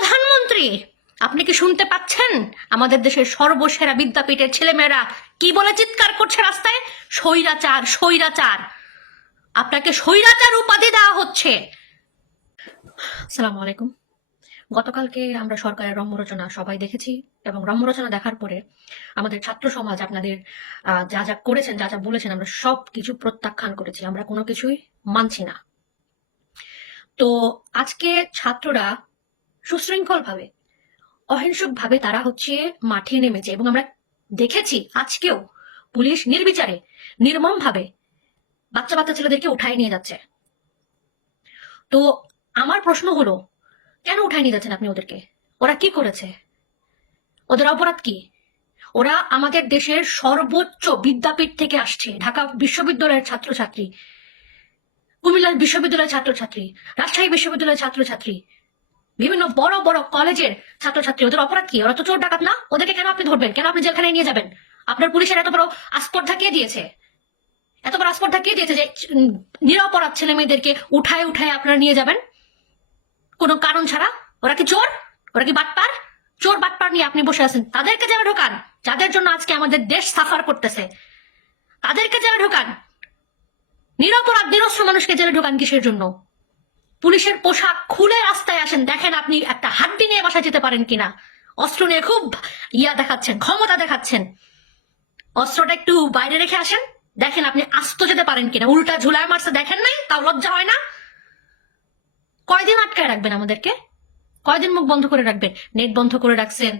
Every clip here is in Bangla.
প্রধানমন্ত্রী, আপনি কি শুনতে পাচ্ছেন? আমাদের দেশের সর্বসেরা বিদ্যাপীঠের ছেলেমেয়েরা কি বলে চিৎকার করছে রাস্তায়? স্বৈরাচার, স্বৈরাচার। আপনাকে স্বৈরাচার উপাধি দেওয়া হচ্ছে। আসসালামু আলাইকুম। গতকালকে আমরা সরকারের রম্যরচনা সবাই দেখেছি এবং রম্যরচনা দেখার পরে আমাদের ছাত্র সমাজ আপনাদের যা যা করেছেন, যা যা বলেছেন, আমরা সব কিছু প্রত্যাখ্যান করেছি। আমরা কোনো কিছুই মানছি না। তো আজকে ছাত্ররা সুশৃঙ্খলভাবে, অহিংসকভাবে তারা মাঠে নেমেছে এবং আমরা দেখেছি আজকেও পুলিশ নির্বিচারে, নির্মমভাবে বাচ্চা বাচ্চা ছেলেদেরকে উঠায় নিয়ে যাচ্ছে। তো আমার প্রশ্ন হলো, কেন উঠায় নিয়ে যাচ্ছেন আপনি ওদেরকে? ওরা কি করেছে? ওদের অপরাধ কি? ওরা আমাদের দেশের সর্বোচ্চ বিদ্যাপীঠ থেকে আসছে। ঢাকা বিশ্ববিদ্যালয়ের ছাত্রছাত্রী, কুমিল্লা বিশ্ববিদ্যালয়ের ছাত্রছাত্রী, রাজশাহী বিশ্ববিদ্যালয়ের ছাত্রছাত্রী, বিভিন্ন বড় বড় কলেজের ছাত্রছাত্রী। ওদের অপরাধ কি? ওরা তো চোর ডাকাত না। ওদেরকে কেন আপনি ধরবেন? কেন আপনি জেলখানায় নিয়ে যাবেন? আপনার পুলিশের এত বড় আস্পর্ধা কে দিয়েছে? এত বড় আস্পর্ধা কে দিয়েছে যে নিরপরাধ ছেলে মেয়েদেরকে উঠায় উঠায় আপনারা নিয়ে যাবেন কোনো কারণ ছাড়া? ওরা কি চোর? ওরা কি বাটপার? চোর বাটপার নিয়ে আপনি বসে আছেন। তাদেরকে জেলে ঢোকান, যাদের জন্য আজকে আমাদের দেশ সাফার করতেছে। তাদেরকে জেলে ঢোকান। নিরপরাধ নিরস্ত্র মানুষকে জেলে ঢোকান কিসের জন্য? পুলিশের পোশাক খুলে রাস্তায় আসেন, দেখেন আপনি একটা হাড্ডি নিয়ে বাসায় যেতে পারেন কিনা। অস্ত্র নিয়ে খুব দেখাচ্ছেন, ক্ষমতা দেখাচ্ছেন। অস্ত্রটা একটু বাইরে রেখে আসেন, দেখেন আপনি আস্ত যেতে পারেন কিনা। উল্টা ঝুলায় মারছে, দেখেন নাই? তাও লজ্জা হয় না? কয়দিন আটকায় রাখবেন আমাদেরকে? কয়দিন মুখ বন্ধ করে রাখবেন? নেট বন্ধ করে রাখছেন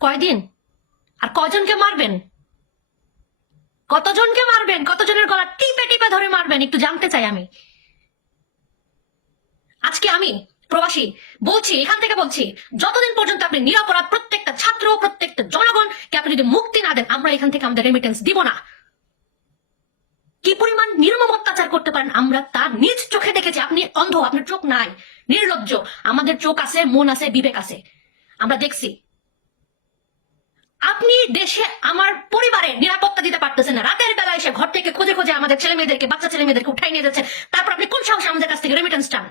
কয়দিন? আর কয়জনকে মারবেন? কতজনকে মারবেন? কতজনের গলা টিপে টিপে ধরে মারবেন? একটু জানতে চাই আমি। আজকে আমি প্রবাসী বলছি, এখান থেকে বলছি, যতদিন পর্যন্ত আপনি নিরপরাধ প্রত্যেকটা ছাত্র, প্রত্যেকটা জনগণকে আপনি যদি মুক্তি না দেন, আমরা এখান থেকে আমাদের রেমিটেন্স দিব না। কি পরিমাণ নির্মম অত্যাচার করতে পারেন আমরা তার নিজ চোখে দেখেছি। আপনি অন্ধ, আপনার চোখ নাই, নির্লজ্জ। আমাদের চোখ আছে, মন আছে, বিবেক আছে, আমরা দেখছি। আপনি দেশে আমার পরিবারের নিরাপত্তা দিতে পারতেছেন না। রাতের বেলা এসে ঘর থেকে খোঁজে খোঁজে আমাদের ছেলে মেয়েদেরকে, বাচ্চা ছেলে মেয়েদেরকে উঠাই নিয়ে যাচ্ছেন। তারপর আপনি কোন সাহসে আমাদের কাছ থেকে রেমিটেন্স চান?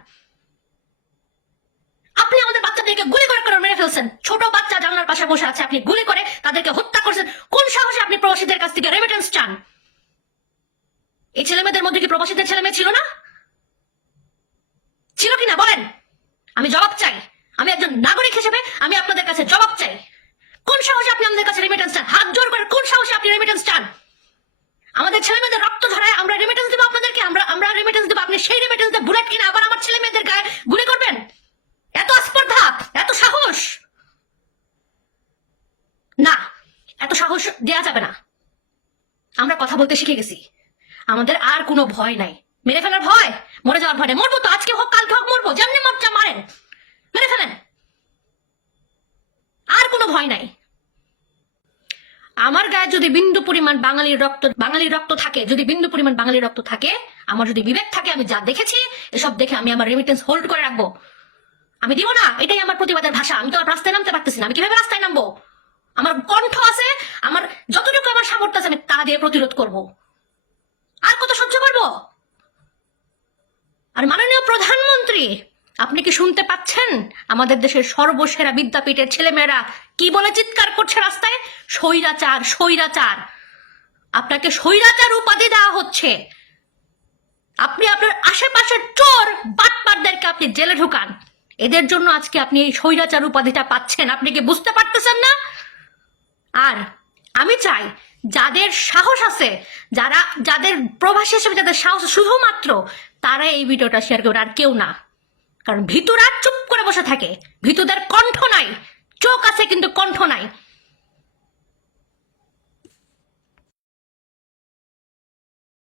আপনি আমাদের বাচ্চাদেরকে গুলি করে করে মেরে ফেলছেন। ছোট বাচ্চা জানলার পাশে বসে আছে, আপনি গুলি করে তাদেরকে হত্যা করছেন। কোন সাহসে আপনি প্রবাসীদের কাছ থেকে রেমিটেন্স চান? এই ছেলে মেয়েদের মধ্যে কি প্রবাসীদের ছেলে মেয়ে ছিল না? ছিল কিনা বলেন? আমি জবাব চাই। আমি একজন নাগরিক হিসেবে আমি আপনাদের কাছে জবাব চাই। কোন সাহসে আপনি আমাদের কাছে রেমিটেন্স চান? হাত জোর করে কোন সাহসে আপনি রেমিটেন্স চান? আমাদের ছেলে মেয়েদের রক্ত ঝরায় আমরা রেমিটেন্স দেবো আপনাদেরকে? আমরা রেমিটেন্স দেবো, আপনি সেই রেমিটেন্স দিয়ে বুলেট কিনে আবার আমার ছেলে মেয়েদের গায়ে গুলি করবেন? এত আস্পর্ধা, এত সাহস! না, এত সাহস দেয়া যাবে না। আমরা কথা বলতে শিখে গেছি, আমাদের আর কোনো ভয় নাই। মেরে ফেলার ভয়, মরে যাওয়ার ভয় নেই। মরবো তো, আজকে হোক কালকে হোক মরবো, যেমনি মরচা মারেন, মেরে ফেলেন, আর কোনো ভয় নাই। আমার গায়ে যদি বিন্দু পরিমাণ বাঙালির রক্ত থাকে, যদি বিন্দু পরিমাণ বাঙালির রক্ত থাকে, আমার যদি বিবেক থাকে, আমি যা দেখেছি এসব দেখে আমি আমার রেমিটেন্স হোল্ড করে রাখবো। আমি দিব না, এটাই আমার প্রতিবাদের ভাষা। আমি তো আর রাস্তায় নামতে পারতেছি না, আমি কিভাবে রাস্তায় নামবো? আমার কণ্ঠ আছে, আমার যতটুকু আমার সামর্থ্য আছে আমি তা দিয়ে প্রতিরোধ করব। আর কত সহ্য করব? আর মাননীয় প্রধানমন্ত্রী, আপনি কি শুনতে পাচ্ছেন? আমাদের দেশের সর্বসেরা বিদ্যাপীঠের ছেলেমেয়েরা কি বলে চিৎকার করছে রাস্তায়? স্বৈরাচার, স্বৈরাচার। আপনাকে স্বৈরাচার উপাধি দেওয়া হচ্ছে। আপনি আপনার আশেপাশের চোর বাটপারদেরকে আপনি জেলে ঢুকান। এদের জন্য আজকে আপনি এই স্বৈরাচার উপাধিটা পাচ্ছেন। আপনি কি বুঝতে পারতেছেন না? আর আমি চাই, যাদের সাহস আছে, যাদের প্রবাসী হিসেবে যাদের সাহস শুধুমাত্র তারা এই ভিডিওটা শেয়ার করবে, আর কেউ না। কারণ ভীতুরা চুপ করে বসে থাকে, ভীতুদের কণ্ঠ নাই। চোখ আছে কিন্তু কণ্ঠ নাই।